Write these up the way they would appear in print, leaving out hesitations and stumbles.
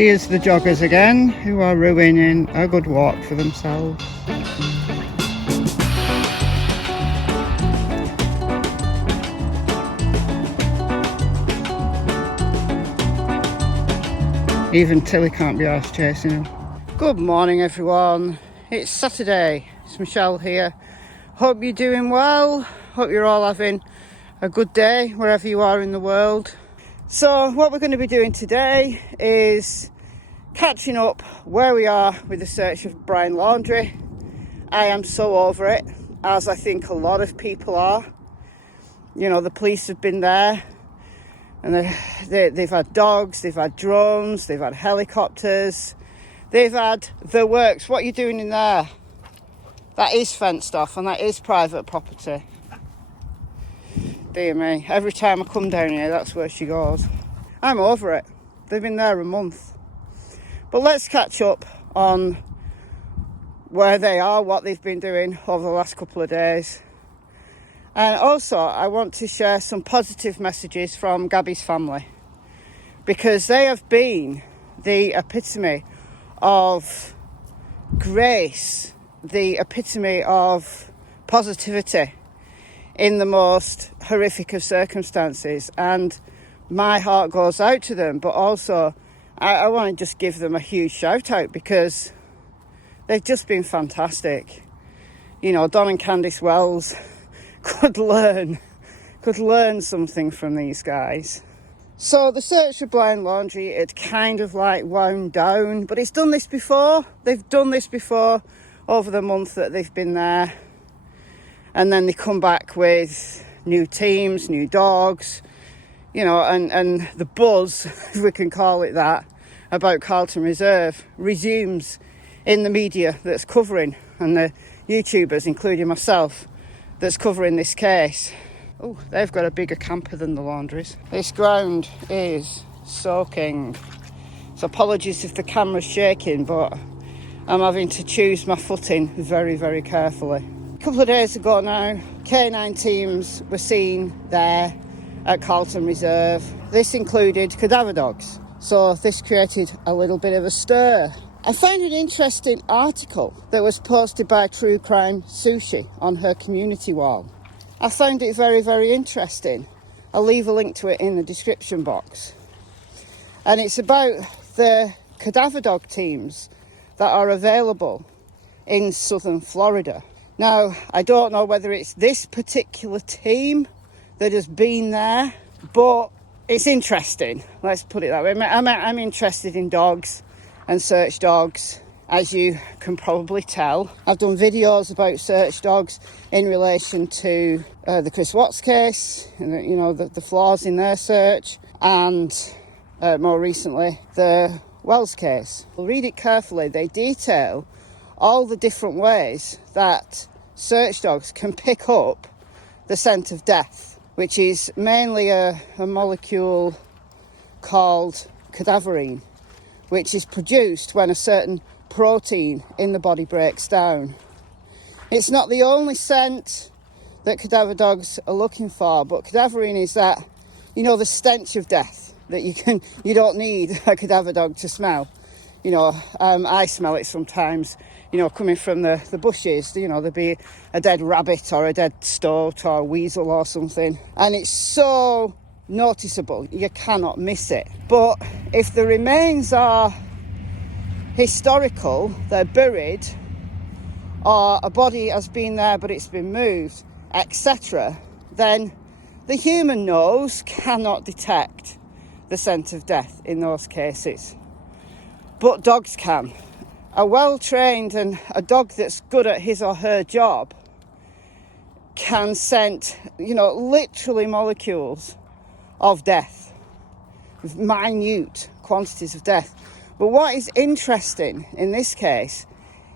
Here's the joggers again, who are ruining a good walk for themselves. Even Tilly can't be arsed chasing him. Good morning everyone, it's Saturday, it's Michelle here. Hope you're doing well, hope you're all having a good day wherever you are in the world. So what we're going to be doing today is catching up where we are with the search of Brian Laundrie. I am so over it, as I think a lot of people are. You know, the police have been there and they've had dogs, they've had drones, they've had helicopters, they've had the works. What are you doing in there? That is fenced off and that is private property. Dear me, every time I come down here, that's where she goes. I'm over it. They've been there a month. But let's catch up on where they are, what they've been doing over the last couple of days. And also, I want to share some positive messages from Gabby's family, because they have been the epitome of grace, the epitome of positivity in the most horrific of circumstances, and my heart goes out to them. But also I want to just give them a huge shout out, because they've just been fantastic. You know, Don and Candice Wells could learn something from these guys. So the search for Brian Laundrie, it kind of like wound down, but it's done this before. They've done this before over the month that they've been there. And then they come back with new teams, new dogs, you know, and the buzz, if we can call it that, about Carlton Reserve resumes in the media that's covering, and the YouTubers, including myself, that's covering this case. Oh, they've got a bigger camper than the Laundries. This ground is soaking. So apologies if the camera's shaking, but I'm having to choose my footing very, very carefully. A couple of days ago now, K9 teams were seen there at Carlton Reserve. This included cadaver dogs, so this created a little bit of a stir. I found an interesting article that was posted by True Crime Sushi on her community wall. I found it very, very interesting. I'll leave a link to it in the description box. And it's about the cadaver dog teams that are available in southern Florida. Now, I don't know whether it's this particular team that has been there, but it's interesting. Let's put it that way. I'm interested in dogs and search dogs, as you can probably tell. I've done videos about search dogs in relation to the Chris Watts case, and you know, the flaws in their search, and more recently the Wells case. Well, read it carefully. They detail all the different ways that search dogs can pick up the scent of death, which is mainly a molecule called cadaverine, which is produced when a certain protein in the body breaks down. It's not the only scent that cadaver dogs are looking for, but cadaverine is that, you know, the stench of death that you don't need a cadaver dog to smell. You know, I smell it sometimes, you know, coming from the bushes. You know, there'd be a dead rabbit or a dead stoat or a weasel or something, and it's so noticeable, you cannot miss it. But if the remains are historical, they're buried, or a body has been there but it's been moved, etc., then the human nose cannot detect the scent of death in those cases. But dogs can. A well-trained and a dog that's good at his or her job can scent, you know, literally molecules of death, with minute quantities of death. But what is interesting in this case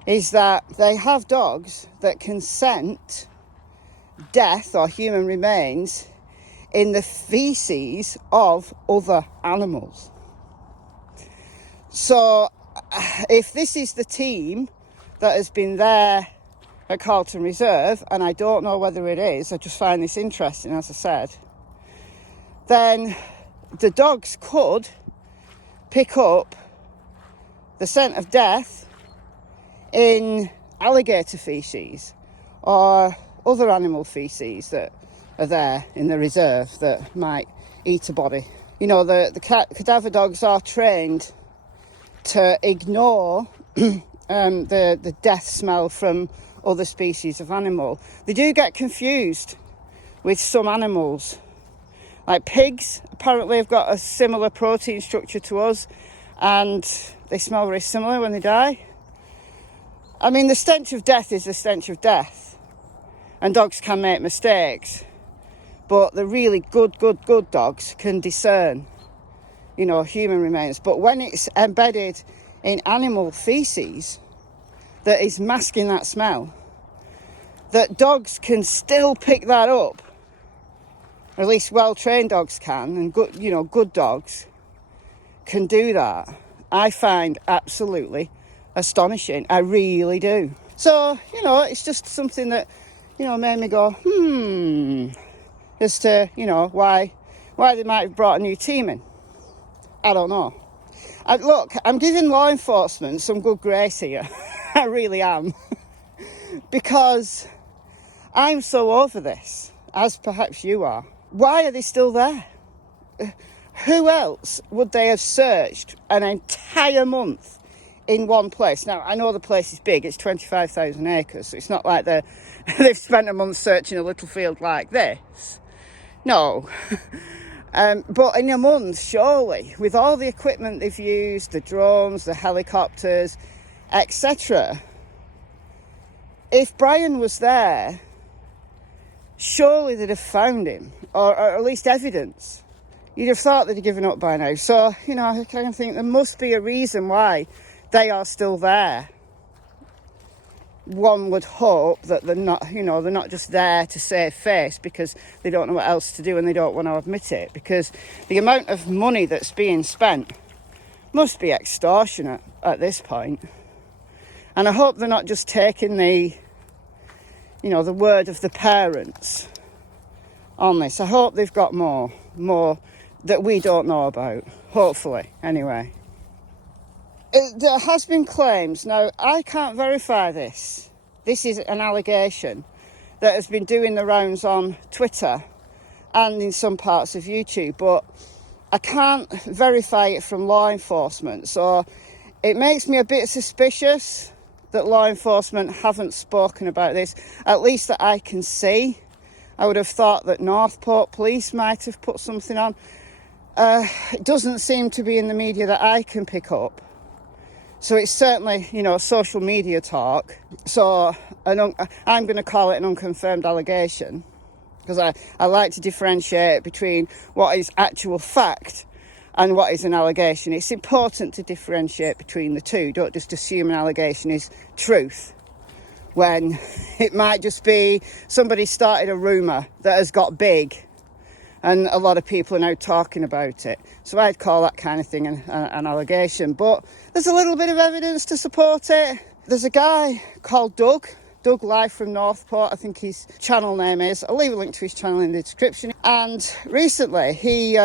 is that they have dogs that can scent death or human remains in the feces of other animals. So if this is the team that has been there at Carlton Reserve, and I don't know whether it is, I just find this interesting, as I said, then the dogs could pick up the scent of death in alligator feces or other animal feces that are there in the reserve that might eat a body. You know, the cadaver dogs are trained to ignore the death smell from other species of animal. They do get confused with some animals. Like pigs, apparently have got a similar protein structure to us, and they smell very similar when they die. I mean, the stench of death is the stench of death, and dogs can make mistakes, but the really good dogs can discern, you know, human remains. But when it's embedded in animal feces that is masking that smell, that dogs can still pick that up, or at least well-trained dogs can, and good dogs can do that, I find absolutely astonishing. I really do. So, you know, it's just something that, you know, made me go, as to, you know, why they might have brought a new team in. I don't know. Look, I'm giving law enforcement some good grace here. I really am. Because I'm so over this, as perhaps you are. Why are they still there? Who else would they have searched an entire month in one place? Now, I know the place is big. It's 25,000 acres, so it's not like they've spent a month searching a little field like this. No. But in a month, surely, with all the equipment they've used, the drones, the helicopters, etc., if Brian was there, surely they'd have found him, or at least evidence. You'd have thought they'd have given up by now. So, you know, I kind of think there must be a reason why they are still there. One would hope that they're not, you know, they're not just there to save face because they don't know what else to do and they don't want to admit it. Because the amount of money that's being spent must be extortionate at this point. And I hope they're not just taking the word of the parents on this. I hope they've got more that we don't know about. Hopefully, anyway. There has been claims. Now, I can't verify this. This is an allegation that has been doing the rounds on Twitter and in some parts of YouTube, but I can't verify it from law enforcement. So it makes me a bit suspicious that law enforcement haven't spoken about this, at least that I can see. I would have thought that Northport Police might have put something on. It doesn't seem to be in the media that I can pick up. So it's certainly, you know, social media talk. So I'm going to call it an unconfirmed allegation, because I like to differentiate between what is actual fact and what is an allegation. It's important to differentiate between the two. Don't just assume an allegation is truth, when it might just be somebody started a rumour that has got big and a lot of people are now talking about it. So I'd call that kind of thing an allegation. But there's a little bit of evidence to support it. There's a guy called Doug Live from Northport, I think his channel name is. I'll leave a link to his channel in the description. And recently he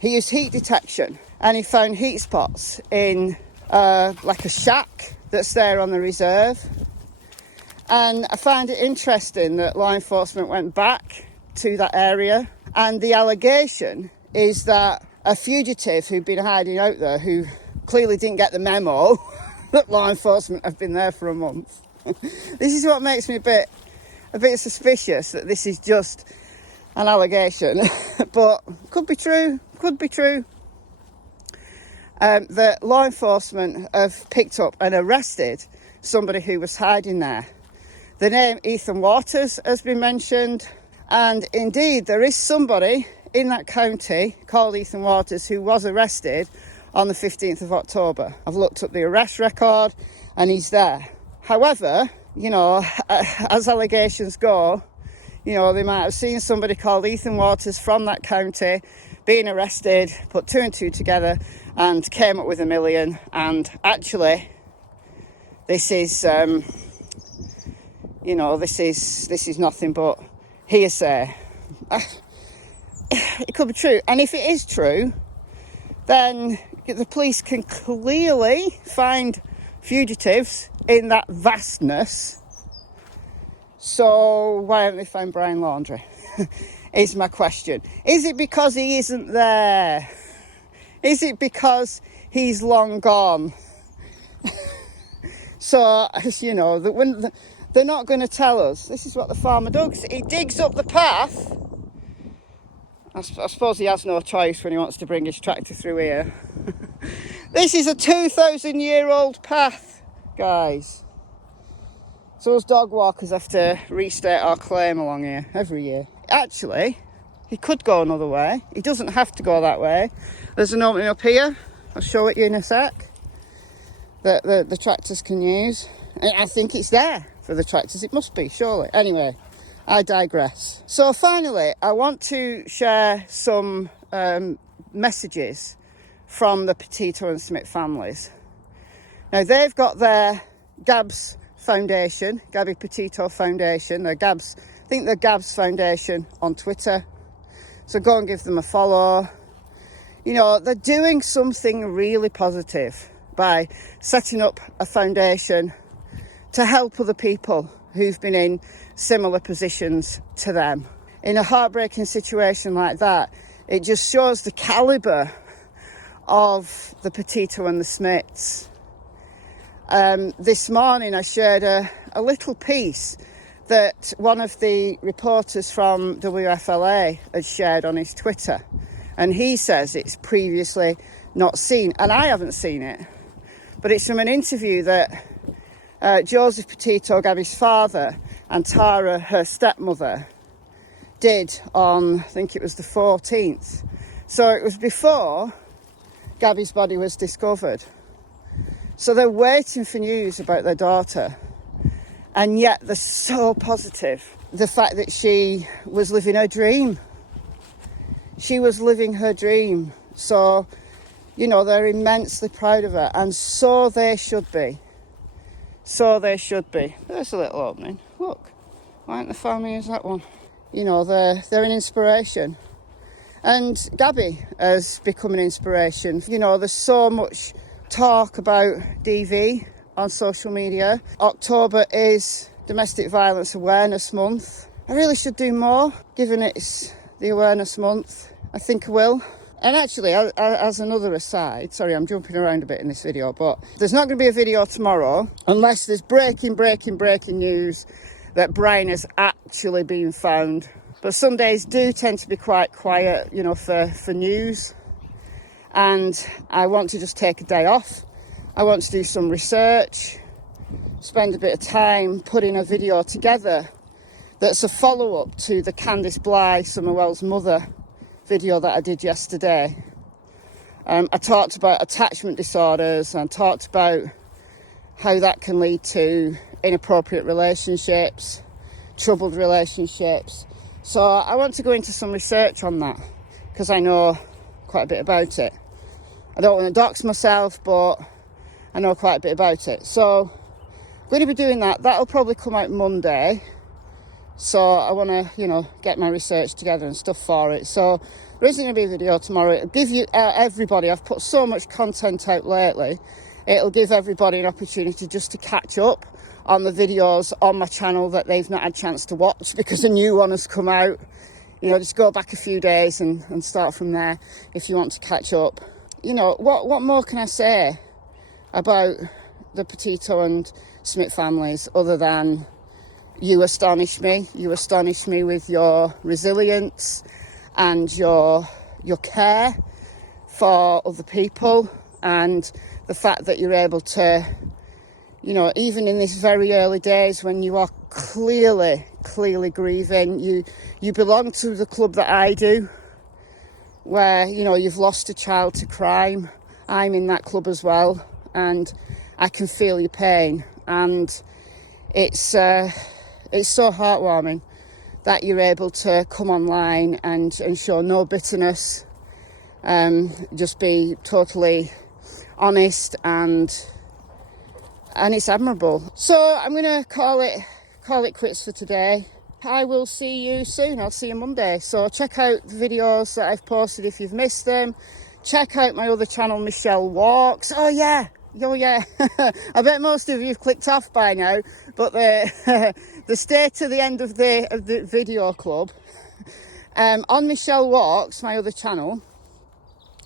used heat detection and he found heat spots in like a shack that's there on the reserve. And I find it interesting that law enforcement went back to that area. And the allegation is that a fugitive who'd been hiding out there, who clearly didn't get the memo that law enforcement have been there for a month. This is what makes me a bit suspicious that this is just an allegation, but could be true. That law enforcement have picked up and arrested somebody who was hiding there. The name Ethan Waters has been mentioned. And indeed, there is somebody in that county called Ethan Waters who was arrested on the 15th of October. I've looked up the arrest record and he's there. However, you know, as allegations go, you know, they might have seen somebody called Ethan Waters from that county being arrested, put two and two together and came up with $1 million. And actually, this is, you know, this is nothing but hearsay. It could be true, and if it is true, then The police can clearly find fugitives in that vastness. So why haven't they found Brian Laundrie? Is my question. Is it because he isn't there? Is it because he's long gone? So, you know, when they're not going to tell us. This is what the farmer does. He digs up the path. I suppose he has no choice when he wants to bring his tractor through here. This is a 2,000-year-old path, guys. So us dog walkers have to restate our claim along here every year. Actually, he could go another way. He doesn't have to go that way. There's an opening up here. I'll show it you in a sec. That the tractors can use. And I think it's there for the tractors. It must be, surely. Anyway, I digress. So finally, I want to share some messages from the Petito and Smith families. Now, they've got their Gab's Foundation, Gabby Petito Foundation. I think they're Gab's Foundation on Twitter. So go and give them a follow. You know, they're doing something really positive by setting up a foundation to help other people who've been in similar positions to them. In a heartbreaking situation like that, it just shows the calibre of the Petito and the Smiths. This morning I shared a little piece that one of the reporters from WFLA had shared on his Twitter, and he says it's previously not seen, and I haven't seen it, but it's from an interview that Joseph Petito, Gabby's father, and Tara, her stepmother, did on, I think it was the 14th. So it was before Gabby's body was discovered. So they're waiting for news about their daughter, and yet they're so positive. The fact that she was living her dream. She was living her dream. So, you know, they're immensely proud of her, and so they should be. So they should be. There's a little opening. Look, why aren't the family use that one? You know, they're an inspiration. And Gabby has become an inspiration. You know, there's so much talk about DV on social media. October is Domestic Violence Awareness Month. I really should do more, given it's the awareness month. I think I will. And actually, as another aside, sorry, I'm jumping around a bit in this video, but there's not going to be a video tomorrow unless there's breaking news that Brian has actually been found. But Sundays do tend to be quite quiet, you know, for news. And I want to just take a day off. I want to do some research, spend a bit of time putting a video together that's a follow-up to the Candice Bly, Summerwell's mother, video that I did yesterday. I talked about attachment disorders and talked about how that can lead to inappropriate relationships, troubled relationships. So I want to go into some research on that because I know quite a bit about it. I don't want to dox myself, but I know quite a bit about it. So I'm going to be doing that. That'll probably come out Monday. So I want to, you know, get my research together and stuff for it. So there isn't going to be a video tomorrow. It'll give you, everybody, I've put so much content out lately, it'll give everybody an opportunity just to catch up on the videos on my channel that they've not had a chance to watch because a new one has come out. You know, just go back a few days and start from there if you want to catch up. You know, what more can I say about the Petito and Smith families other than you astonish me. You astonish me with your resilience and your care for other people, and the fact that you're able to, you know, even in these very early days when you are clearly grieving, you belong to the club that I do, where, you know, you've lost a child to crime. I'm in that club as well, and I can feel your pain, and it's so heartwarming that you're able to come online and show no bitterness, just be totally honest, and it's admirable. So I'm going to call it quits for today. I will see you soon. I'll see you Monday. So check out the videos that I've posted if you've missed them. check out my other channel, Michelle Walks. Oh yeah. I bet most of you have clicked off by now, but the stay to the end of the video club. On Michelle Walks, my other channel,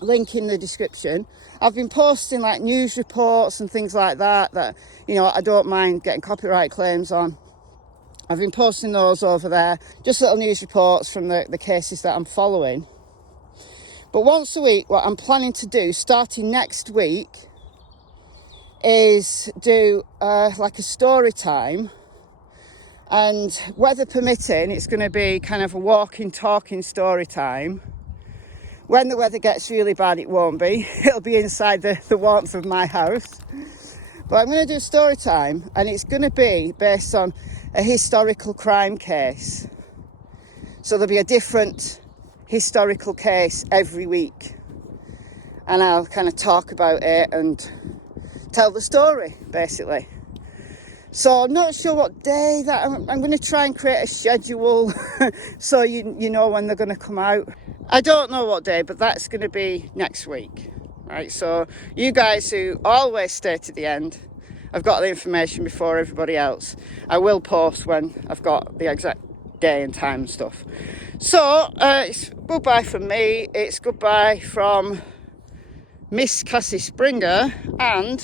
link in the description, I've been posting like news reports and things like that, you know, I don't mind getting copyright claims on. I've been posting those over there, just little news reports from the cases that I'm following. But once a week, what I'm planning to do, starting next week, is do like a story time. And weather permitting, it's going to be kind of a walking, talking story time. When the weather gets really bad, it won't be. It'll be inside the warmth of my house. But I'm going to do a story time, and it's going to be based on a historical crime case. So there'll be a different historical case every week. And I'll kind of talk about it and tell the story, basically. So I'm not sure what day that I'm going to try and create a schedule so you know when they're going to come out. I don't know what day, but that's going to be next week, right? So you guys who always stay to the end, I've got the information before everybody else. I will post when I've got the exact day and time and stuff. So it's goodbye from me. It's goodbye from Miss Cassie Springer and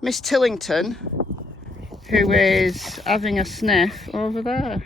Miss Tillington, who is having a sniff over there.